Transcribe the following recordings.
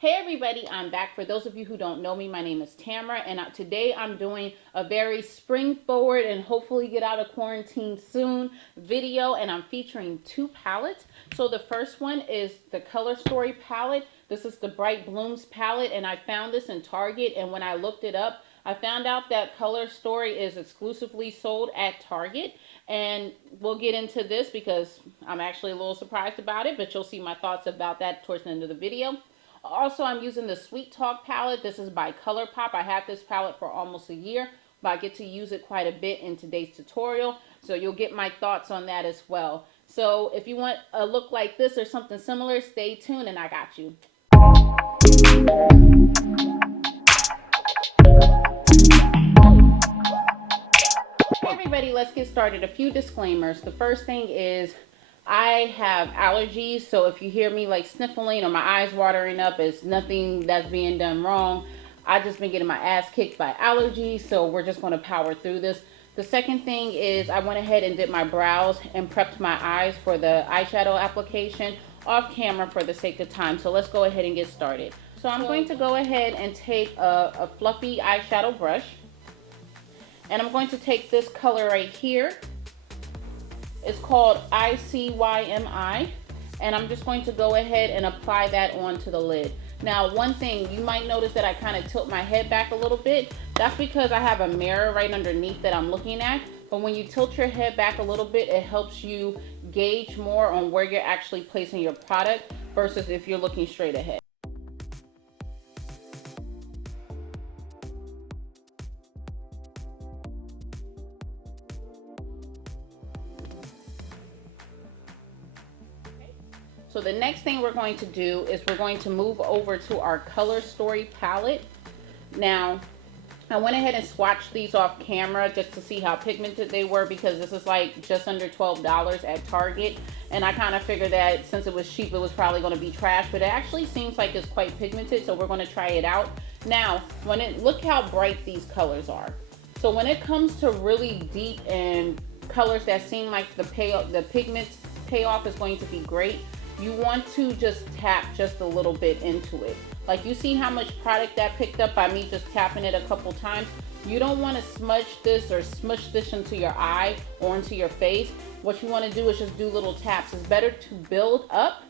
Hey everybody, I'm back. For those of you who don't know me, my name is Tamara, and today I'm doing a very spring forward and hopefully get out of quarantine soon video, and I'm featuring two palettes. So the first one is the Colorstay palette. This is the Bright Blooms palette, and I found this in Target, and when I looked it up, I found out that Colorstay is exclusively sold at Target, and we'll get into this because I'm actually a little surprised about it, but you'll see my thoughts about that towards the end of the video. Also, I'm using the Sweet Talk palette. This is by Colourpop. I had this palette for almost a year, but I get to use it quite a bit in today's tutorial. So you'll get my thoughts on that as well. So if you want a look like this or something similar, stay tuned and I got you. Hey everybody, let's get started. A few disclaimers. The first thing is I have allergies, so if you hear me like sniffling or my eyes watering up, it's nothing that's being done wrong. I've just been getting my ass kicked by allergies, so we're just going to power through this. The second thing is I went ahead and did my brows and prepped my eyes for the eyeshadow application off camera for the sake of time. So let's go ahead and get started. So I'm going to go ahead and take a fluffy eyeshadow brush, and I'm going to take this color right here. It's called ICYMI, and I'm just going to go ahead and apply that onto the lid. Now, one thing, you might notice that I kind of tilt my head back a little bit. That's because I have a mirror right underneath that I'm looking at. But when you tilt your head back a little bit, it helps you gauge more on where you're actually placing your product versus if you're looking straight ahead. So the next thing we're going to do is we're going to move over to our Colorstay palette. Now, I went ahead and swatched these off camera just to see how pigmented they were, because this is like just under $12 at Target. And I kind of figured that since it was cheap, it was probably going to be trash, but it actually seems like it's quite pigmented, so we're going to try it out. Now, look how bright these colors are. So when it comes to really deep and colors that seem like the pigment payoff is going to be great, you want to just tap just a little bit into it. Like, you see how much product that picked up by me just tapping it a couple times. You don't want to smudge this or smush this into your eye or into your face. What you want to do is just do little taps. It's better to build up,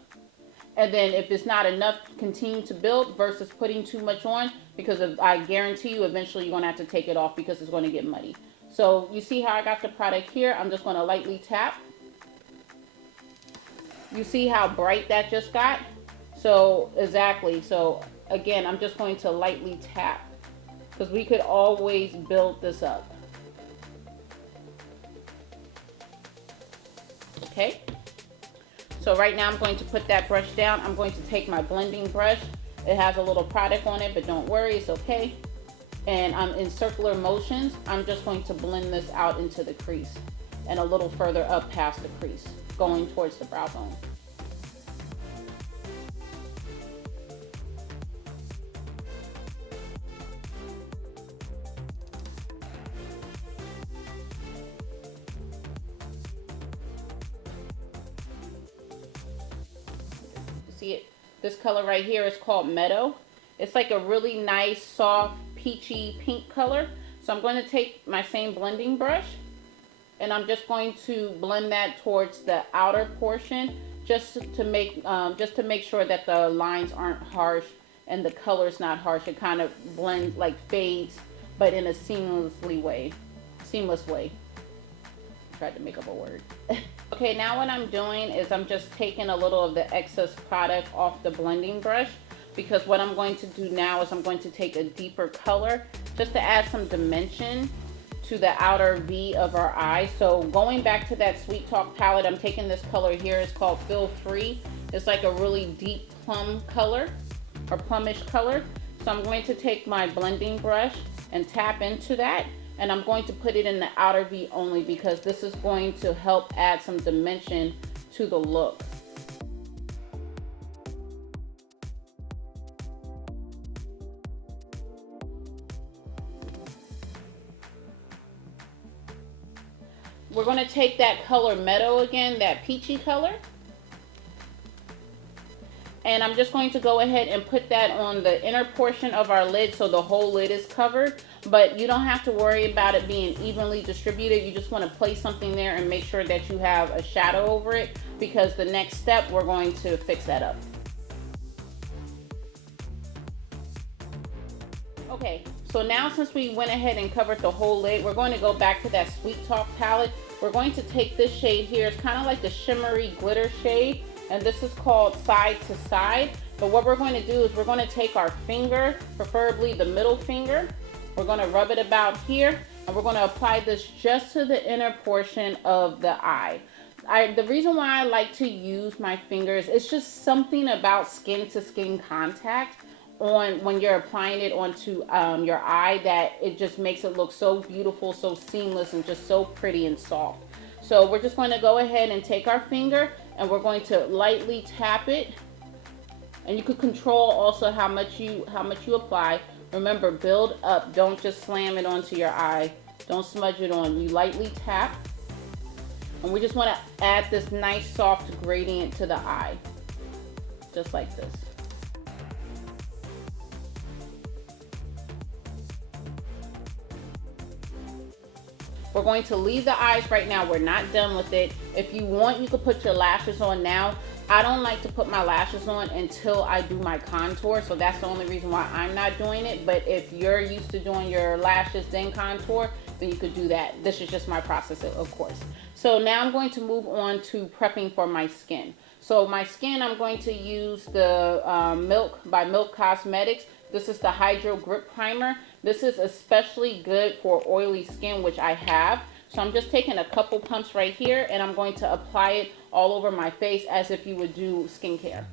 and then if it's not enough, continue to build versus putting too much on, because I guarantee you eventually you're going to have to take it off because it's going to get muddy. So you see how I got the product here? I'm just going to lightly tap. You see how bright that just got? So exactly. So again, I'm just going to lightly tap because we could always build this up. Okay. So right now I'm going to put that brush down. I'm going to take my blending brush. It has a little product on it, but don't worry, it's okay. And I'm in circular motions. I'm just going to blend this out into the crease and a little further up past the crease, going towards the brow bone. See it? This color right here is called Meadow. It's like a really nice, soft, peachy pink color. So I'm going to take my same blending brush, and I'm just going to blend that towards the outer portion, just to make sure that the lines aren't harsh and the color's not harsh. It kind of blends, like fades, but in a seamless way. Tried to make up a word. Okay, now what I'm doing is I'm just taking a little of the excess product off the blending brush, because what I'm going to do now is I'm going to take a deeper color just to add some dimension to the outer V of our eye. So going back to that Sweet Talk palette, I'm taking this color here. It's called Feel Free. It's like a really deep plum color or plumish color. So I'm going to take my blending brush and tap into that, and I'm going to put it in the outer V only, because this is going to help add some dimension to the look. We're going to take that color Meadow again, that peachy color, And I'm just going to go ahead and put that on the inner portion of our lid so the whole lid is covered. But you don't have to worry about it being evenly distributed. You just want to place something there and make sure that you have a shadow over it, because the next step we're going to fix that up. Okay, so now since we went ahead and covered the whole lid, we're going to go back to that Sweet Talk palette. We're going to take this shade here. It's kind of like the shimmery glitter shade, and this is called Side to Side. But what we're going to do is we're going to take our finger, preferably the middle finger. We're going to rub it about here, and we're going to apply this just to the inner portion of the eye. The reason why I like to use my fingers, it's just something about skin to skin contact when you're applying it onto your eye, that it just makes it look so beautiful, so seamless, and just so pretty and soft. So we're just going to go ahead and take our finger and we're going to lightly tap it, and you could control also how much you apply. Remember, build up, don't just slam it onto your eye, don't smudge it on. You lightly tap, and we just want to add this nice soft gradient to the eye, just like this. We're going to leave the eyes right now. We're not done with it. If you want, you could put your lashes on now. I don't like to put my lashes on until I do my contour, so that's the only reason why I'm not doing it. But if you're used to doing your lashes then contour, then you could do that. This is just my process, of course. So now I'm going to move on to prepping for my skin. So my skin, I'm going to use the Milk by Milk Cosmetics. This is the Hydro Grip Primer. This is especially good for oily skin, which I have. So I'm just taking a couple pumps right here, and I'm going to apply it all over my face as if you would do skincare.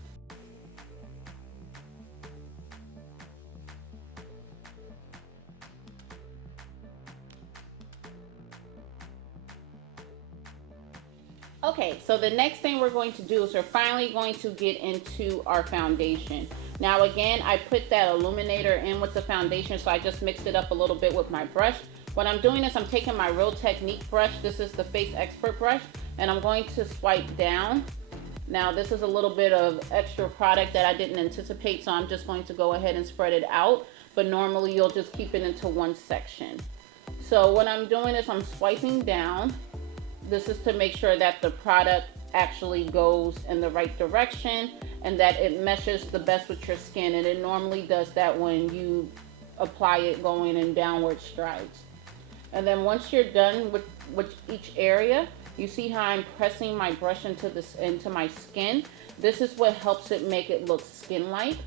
Okay, so the next thing we're going to do is we're finally going to get into our foundation. Now again, I put that illuminator in with the foundation, so I just mixed it up a little bit with my brush. What I'm doing is I'm taking my Real Technique brush. This is the Face Expert brush, and I'm going to swipe down. Now this is a little bit of extra product that I didn't anticipate, so I'm just going to go ahead and spread it out. But normally you'll just keep it into one section. So what I'm doing is I'm swiping down. This is to make sure that the product actually goes in the right direction and that it meshes the best with your skin, and it normally does that when you apply it going in downward strides. And then once you're done with each area, you see how I'm pressing my brush into my skin. This is what helps it make it look skin-like.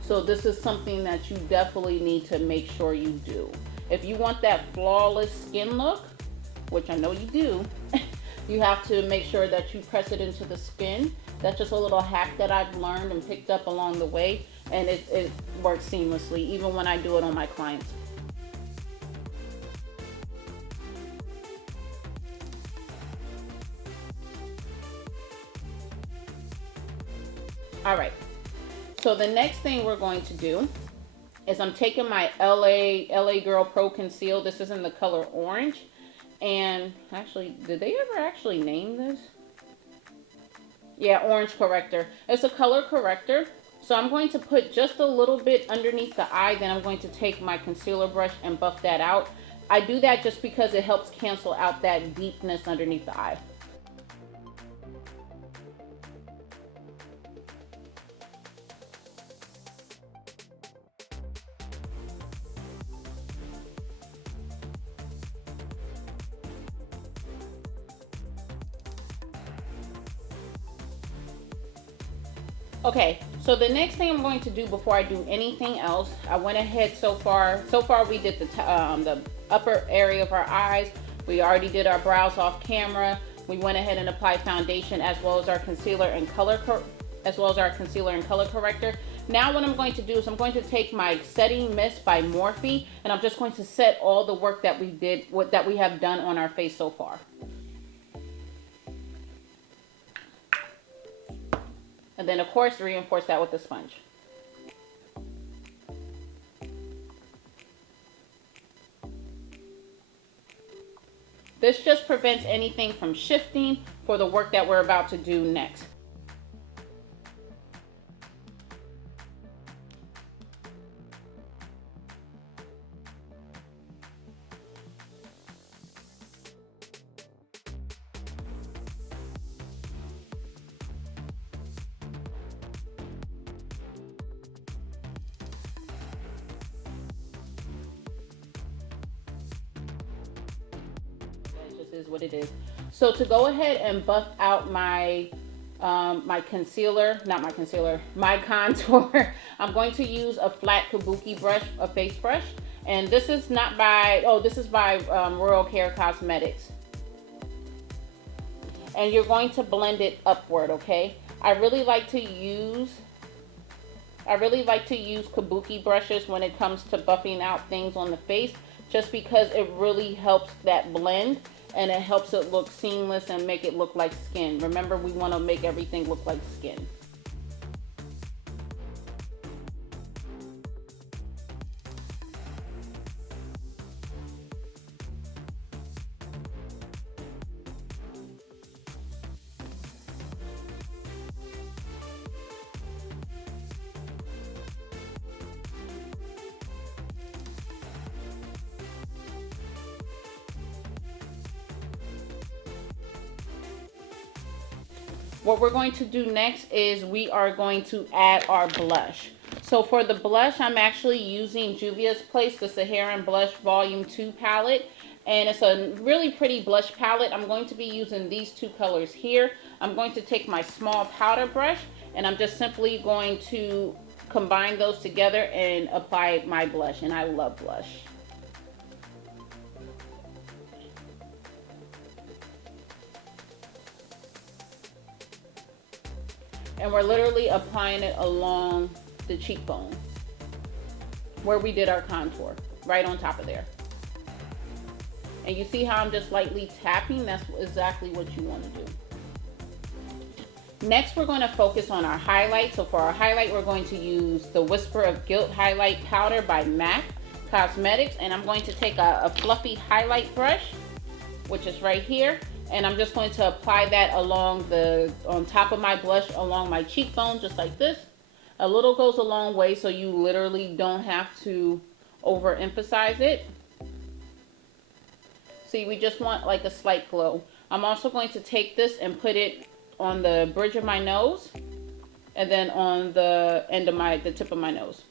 So this is something that you definitely need to make sure you do. If you want that flawless skin look, which I know you do, you have to make sure that you press it into the skin. That's just a little hack that I've learned and picked up along the way, and it works seamlessly, even when I do it on my clients. All right, so the next thing we're going to do is I'm taking my LA Girl Pro Conceal. This is in the color Orange. And actually, did they ever actually name this? Yeah, Orange Corrector. It's a color corrector. So I'm going to put just a little bit underneath the eye. Then I'm going to take my concealer brush and buff that out. I do that just because it helps cancel out that deepness underneath the eye. Okay, so the next thing I'm going to do before I do anything else, I went ahead so far we did the upper area of our eyes. We already did our brows off camera. We went ahead and applied foundation as well as our concealer and color corrector. Now what I'm going to do is I'm going to take my setting mist by Morphe, and I'm just going to set all the work that we have done on our face so far. And then, of course, reinforce that with the sponge. This just prevents anything from shifting for the work that we're about to do next. is what it is. So to go ahead and buff out my my concealer, not my concealer, my contour, I'm going to use a flat kabuki brush, a face brush. And this is not by, oh, this is by Royal Care Cosmetics. And you're going to blend it upward, okay? I really like to use kabuki brushes when it comes to buffing out things on the face, just because it really helps that blend and it helps it look seamless and make it look like skin. Remember, we want to make everything look like skin. What we're going to do next is we are going to add our blush. So for the blush, I'm actually using Juvia's Place, the Saharan Blush Volume 2 palette. And it's a really pretty blush palette. I'm going to be using these two colors here. I'm going to take my small powder brush and I'm just simply going to combine those together and apply my blush. And I love blush. And we're literally applying it along the cheekbone where we did our contour, right on top of there. And you see how I'm just lightly tapping? That's exactly what you want to do. Next, we're going to focus on our highlight. So for our highlight, we're going to use the Whisper of Guilt Highlight Powder by MAC Cosmetics. And I'm going to take a fluffy highlight brush, which is right here. And I'm just going to apply that along on top of my blush, along my cheekbone, just like this. A little goes a long way, so you literally don't have to overemphasize it. See, we just want like a slight glow. I'm also going to take this and put it on the bridge of my nose, and then on the end of the tip of my nose.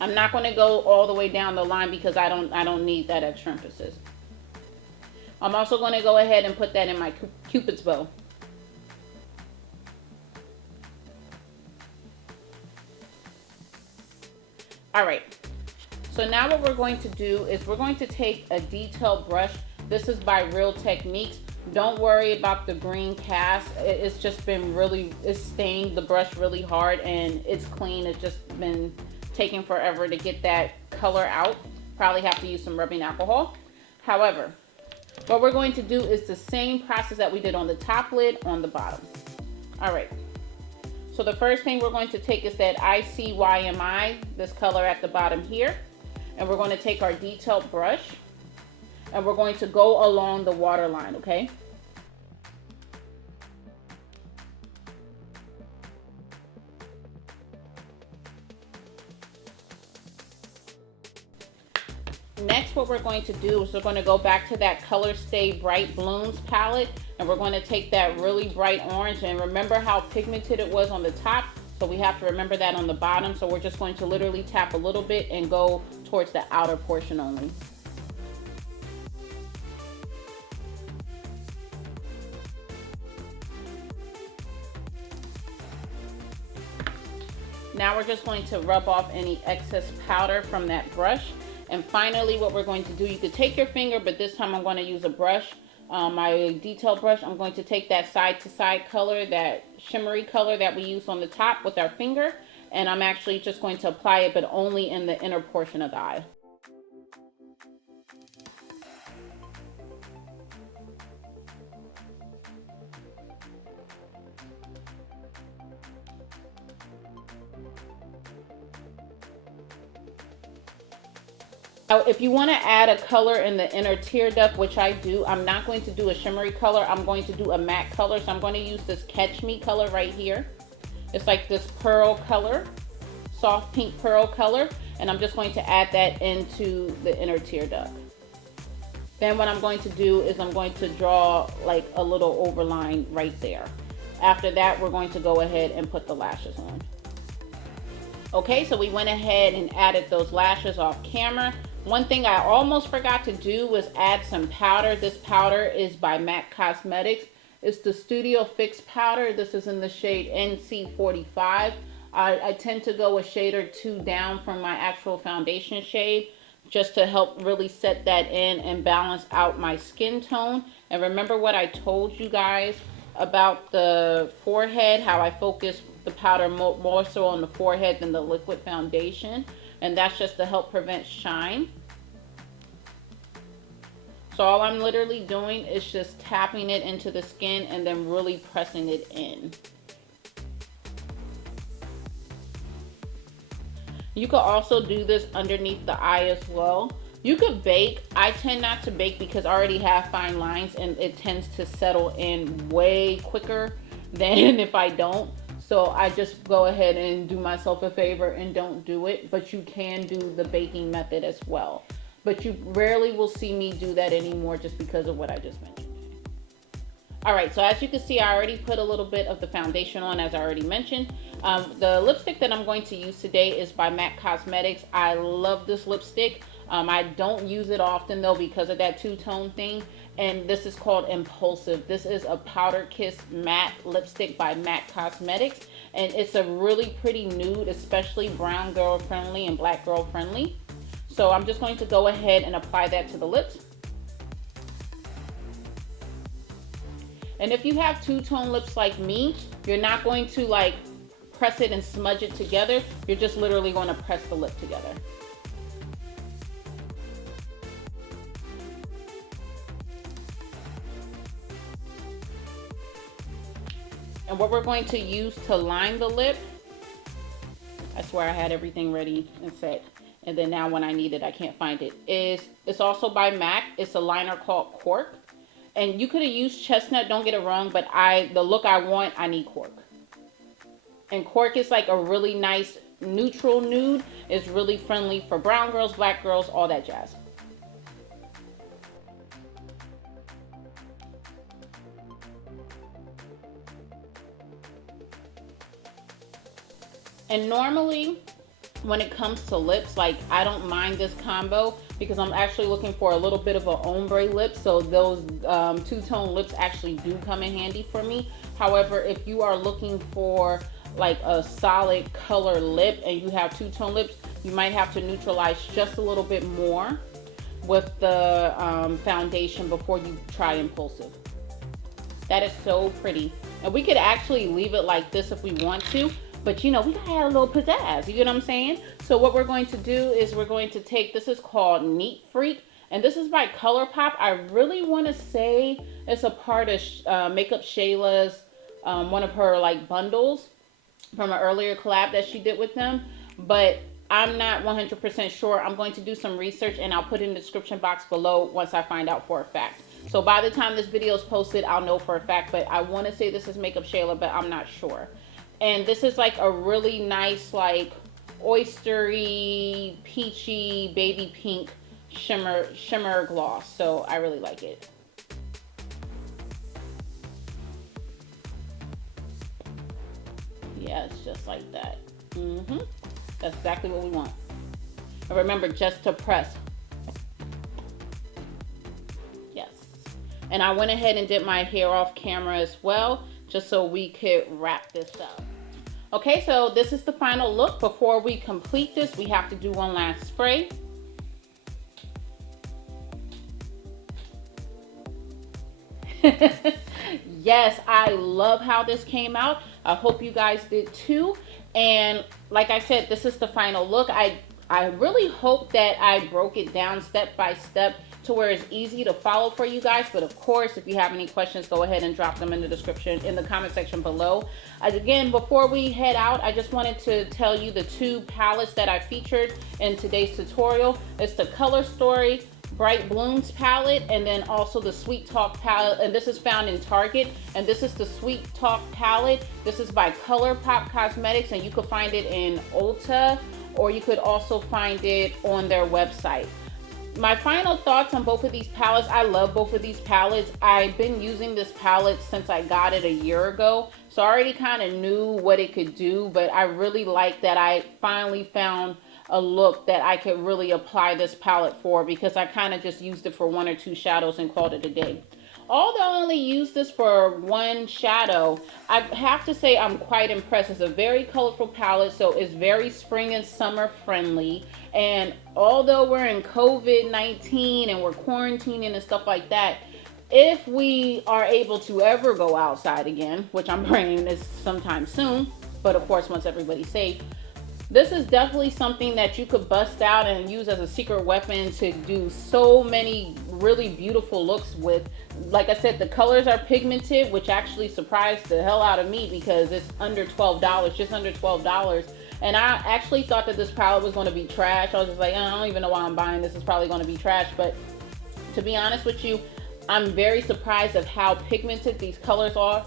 I'm not going to go all the way down the line because I don't need that extra emphasis. I'm also going to go ahead and put that in my Cupid's bow. All right. So now what we're going to do is we're going to take a detail brush. This is by Real Techniques. Don't worry about the green cast. It's just been it's stained the brush really hard and it's clean. It's just been taking forever to get that color out. Probably have to use some rubbing alcohol. However, what we're going to do is the same process that we did on the top lid on the bottom. All right. So the first thing we're going to take is that ICYMI, this color at the bottom here. And we're going to take our detail brush and we're going to go along the waterline, okay? Next, what we're going to do is we're going to go back to that Colorstay Bright Blooms palette and we're going to take that really bright orange, and remember how pigmented it was on the top, so we have to remember that on the bottom. So we're just going to literally tap a little bit and go towards the outer portion only. Now we're just going to rub off any excess powder from that brush. And finally, what we're going to do, you could take your finger, but this time I'm going to use a brush, my detail brush. I'm going to take that side to side color, that shimmery color that we used on the top with our finger, and I'm actually just going to apply it, but only in the inner portion of the eye. Now, if you want to add a color in the inner tear duct, which I do, I'm not going to do a shimmery color. I'm going to do a matte color. So I'm going to use this Catch Me color right here. It's like this pearl color, soft pink pearl color. And I'm just going to add that into the inner tear duct. Then what I'm going to do is I'm going to draw like a little overline right there. After that, we're going to go ahead and put the lashes on. Okay, so we went ahead and added those lashes off camera. One thing I almost forgot to do was add some powder. This powder is by MAC Cosmetics. It's the Studio Fix powder. This is in the shade NC45. I tend to go a shade or two down from my actual foundation shade just to help really set that in and balance out my skin tone. And remember what I told you guys about the forehead, how I focus the powder more so on the forehead than the liquid foundation. And that's just to help prevent shine. So all I'm literally doing is just tapping it into the skin and then really pressing it in. You could also do this underneath the eye as well. You could bake. I tend not to bake because I already have fine lines and it tends to settle in way quicker than if I don't. So I just go ahead and do myself a favor and don't do it. But you can do the baking method as well. But you rarely will see me do that anymore just because of what I just mentioned. All right, so as you can see, I already put a little bit of the foundation on, as I already mentioned. The lipstick that I'm going to use today is by MAC Cosmetics. I love this lipstick. I don't use it often though because of that two-tone thing. And this is called Impulsive. This is a Powder Kiss matte lipstick by MAC Cosmetics. And it's a really pretty nude, especially brown girl friendly and black girl friendly. So I'm just going to go ahead and apply that to the lips. And if you have two-tone lips like me, you're not going to like press it and smudge it together. You're just literally going to press the lip together. And what we're going to use to line the lip, I swear I had everything ready and set. And then now when I need it, I can't find it. It's also by MAC. It's a liner called Cork. And you could have used Chestnut, don't get it wrong, but the look I want, I need Cork. And Cork is like a really nice neutral nude. It's really friendly for brown girls, black girls, all that jazz. And normally, when it comes to lips, like I don't mind this combo because I'm actually looking for a little bit of an ombre lip. So those two-tone lips actually do come in handy for me. However, if you are looking for like a solid color lip and you have two-tone lips, you might have to neutralize just a little bit more with the foundation before you try Impulsive. That is so pretty. And we could actually leave it like this if we want to. But you know, we gotta add a little pizzazz, you get what I'm saying? So what we're going to do is we're going to take, this is called Neat Freak, and this is by Colourpop. I really wanna say it's a part of Makeup Shayla's, one of her like bundles from an earlier collab that she did with them, but I'm not 100% sure. I'm going to do some research and I'll put it in the description box below once I find out for a fact. So by the time this video is posted, I'll know for a fact, but I wanna say this is Makeup Shayla, but I'm not sure. And this is like a really nice, like oystery, peachy, baby pink shimmer gloss. So I really like it. Yeah, it's just like that. That's exactly what we want. And remember, just to press. Yes. And I went ahead and did my hair off camera as well, just so we could wrap this up. Okay, so this is the final look. Before we complete this, we have to do one last spray. Yes, I love how this came out. I hope you guys did too. And like I said, this is the final look. I really hope that I broke it down step by step to where it's easy to follow for you guys. But of course, if you have any questions, go ahead and drop them in the description, in the comment section below. Again, before we head out, I just wanted to tell you the two palettes that I featured in today's tutorial. It's the Colorstay Bright Blooms palette, and then also the Sweet Talk palette, and this is found in Target. And this is the Sweet Talk palette. This is by Colourpop Cosmetics, and you could find it in Ulta, or you could also find it on their website. My final thoughts on both of these palettes. I love both of these palettes. I've been using this palette since I got it a year ago, so I already kind of knew what it could do, but I really like that I finally found a look that I could really apply this palette for, because I kind of just used it for 1 or 2 shadows and called it a day. Although I only used this for 1 shadow, I have to say I'm quite impressed. It's a very colorful palette, so it's very spring and summer friendly. And although we're in COVID-19 and we're quarantining and stuff like that, if we are able to ever go outside again, which I'm praying is sometime soon, but of course once everybody's safe, this is definitely something that you could bust out and use as a secret weapon to do so many really beautiful looks with. Like I said, the colors are pigmented, which actually surprised the hell out of me because it's under $12, just under $12. And I actually thought that this palette was going to be trash. I was just like, I don't even know why I'm buying this. It's probably going to be trash. But to be honest with you, I'm very surprised of how pigmented these colors are.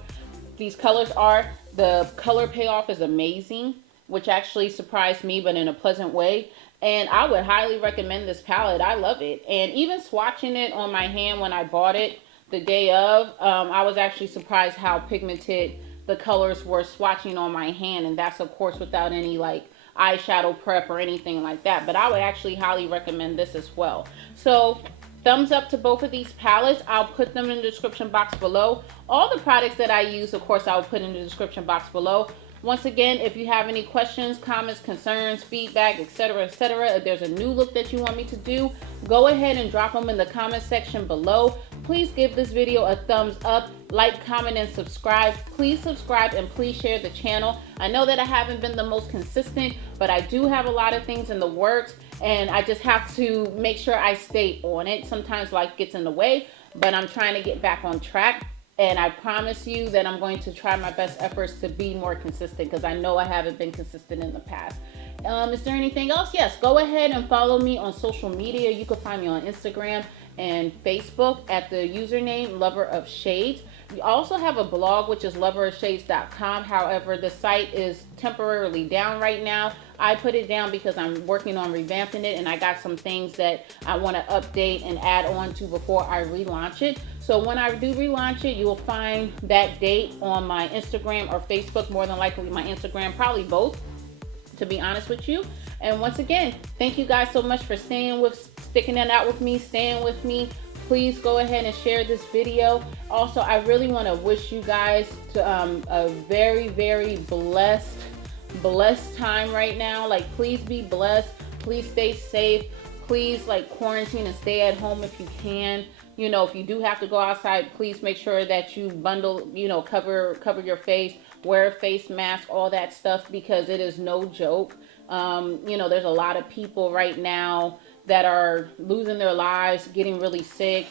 The color payoff is amazing, which actually surprised me, but in a pleasant way. And I would highly recommend this palette. I love it. And even swatching it on my hand when I bought it the day of, I was actually surprised how pigmented the colors were swatching on my hand. And that's of course without any like eyeshadow prep or anything like that. But I would actually highly recommend this as well. So thumbs up to both of these palettes. I'll put them in the description box below. All the products that I use, of course, I'll put in the description box below. Once again, if you have any questions, comments, concerns, feedback, etc., if there's a new look that you want me to do, go ahead and drop them in the comment section below. Please give this video a thumbs up, like, comment, and subscribe. Please subscribe and please share the channel. I know that I haven't been the most consistent, but I do have a lot of things in the works, and I just have to make sure I stay on it. Sometimes life gets in the way, but I'm trying to get back on track. And I promise you that I'm going to try my best efforts to be more consistent, because I know I haven't been consistent in the past. Is there anything else? Yes, go ahead and follow me on social media. You can find me on Instagram and Facebook at the username Lover of Shades. We also have a blog, which is loverofshades.com. However, the site is temporarily down right now. I put it down because I'm working on revamping it, and I got some things that I want to update and add on to before I relaunch it. So when I do relaunch it, you will find that date on my Instagram or Facebook, more than likely my Instagram, probably both, to be honest with you. And once again, thank you guys so much for sticking it out with me, staying with me. Please go ahead and share this video. Also, I really want to wish you guys to, a very, very blessed time right now. Like, please be blessed. Please stay safe. Please, like, quarantine and stay at home if you can. You know, if you do have to go outside, please make sure that you bundle, you know, cover your face, wear a face mask, all that stuff, because it is no joke. You know, there's a lot of people right now that are losing their lives, getting really sick,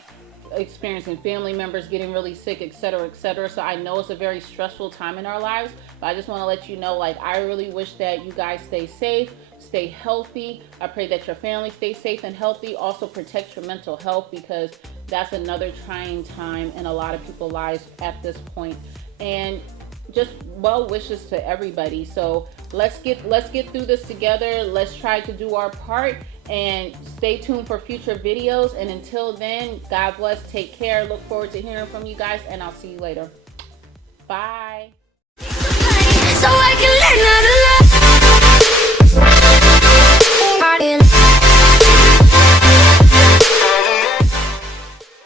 experiencing family members getting really sick, etc., etc. So I know it's a very stressful time in our lives, but I just want to let you know, like, I really wish that you guys stay safe, stay healthy. I pray that your family stays safe and healthy. Also protect your mental health, because that's another trying time in a lot of people's lives at this point. And just well wishes to everybody. So let's get through this together. Let's try to do our part, and stay tuned for future videos. And until then, God bless, take care. Look forward to hearing from you guys, and I'll see you later. Bye. So I can